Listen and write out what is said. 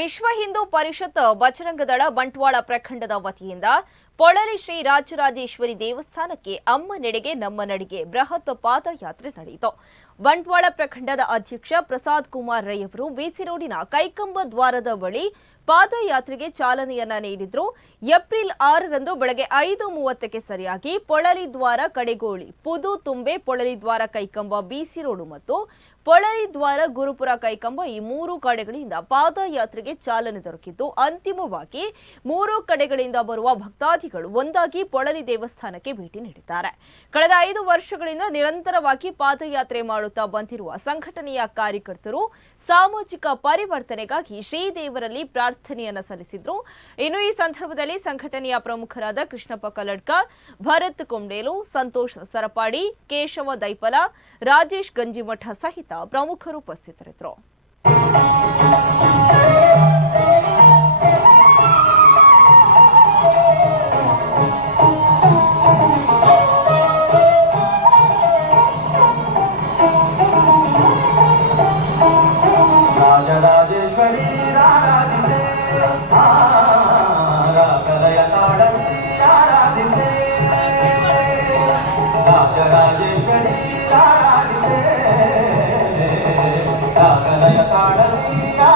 ವಿಶ್ವ ಹಿಂದೂ ಪರಿಷತ್ ಬಜರಂಗದಳ ಬಂಟ್ವಾಳ ಪ್ರಖಂಡದ ವತಿಯಿಂದ ಪೊಳಲಿ ಶ್ರೀ ರಾಜರಾಜೇಶ್ವರಿ ದೇವಸ್ಥಾನಕ್ಕೆ ಅಮ್ಮ ನೆಡೆಗೆ ನಮ್ಮ ನಡಿಗೆ ಬೃಹತ್ ಪಾದಯಾತ್ರೆ ನಡೆಯಿತು. ಬಂಟ್ವಾಳ ಪ್ರಖಂಡದ ಅಧ್ಯಕ್ಷ ಪ್ರಸಾದ್ ಕುಮಾರ್ ರೈ ಅವರು ಬಿಸಿ ರೋಡಿನ ಕೈಕಂಬ ದ್ವಾರದ ಬಳಿ ಪಾದಯಾತ್ರೆಗೆ ಚಾಲನೆಯನ್ನ ನೀಡಿದ್ರು. ಏಪ್ರಿಲ್ ಆರರಂದು ಬೆಳಗ್ಗೆ ಐದು ಮೂವತ್ತಕ್ಕೆ ಸರಿಯಾಗಿ ಪೊಳಲಿ ದ್ವಾರ ಕಡೆಗೋಳಿ, ಪುದು ತುಂಬೆ ಪೊಳಲಿ ದ್ವಾರ ಕೈಕಂಬ ಬಿಸಿ ರೋಡು ಮತ್ತು ಪೊಳಲಿ ದ್ವಾರ, ಗುರುಪುರ, ಕೈಕಂಬ ಈ ಮೂರು ಕಡೆಗಳಿಂದ ಪಾದಯಾತ್ರೆಗೆ ಚಾಲನೆ ದೊರಕಿದ್ದು, ಅಂತಿಮವಾಗಿ ಮೂರು ಕಡೆಗಳಿಂದ ಬರುವ ಭಕ್ತಾದಿಗಳು ಒಂದಾಗಿ ಪೊಳಲಿ ದೇವಸ್ಥಾನಕ್ಕೆ ಭೇಟಿ ನೀಡಿದ್ದಾರೆ. ಕಳೆದ ಐದು ವರ್ಷಗಳಿಂದ ನಿರಂತರವಾಗಿ ಪಾದಯಾತ್ರೆ ಮಾಡುತ್ತಾ ಬಂದಿರುವ ಸಂಘಟನೆಯ ಕಾರ್ಯಕರ್ತರು ಸಾಮಾಜಿಕ ಪರಿವರ್ತನೆಗಾಗಿ ಶ್ರೀದೇವರಲ್ಲಿ ಪ್ರಾರ್ಥನೆಯನ್ನ ಸಲ್ಲಿಸಿದ್ರು. ಇನ್ನು ಈ ಸಂದರ್ಭದಲ್ಲಿ ಸಂಘಟನೆಯ ಪ್ರಮುಖರಾದ ಕೃಷ್ಣಪ್ಪ ಕಲಡ್ಕ ಭರತ್ ಕುಂಡೇಲು, ಸಂತೋಷ್ ಸರಪಾಡಿ, ಕೇಶವ ದೈಪಲ, ರಾಜೇಶ್ ಗಂಜಿಮಠ ಸಹಿತ ಪ್ರಮುಖರು ಉಪಸ್ಥಿತರಿದ್ದರು ರಾಜರಾಜೇಶ್ವರಿ ಆರಾಧಿಸೆ ಆ, గగనయ తాడవీరా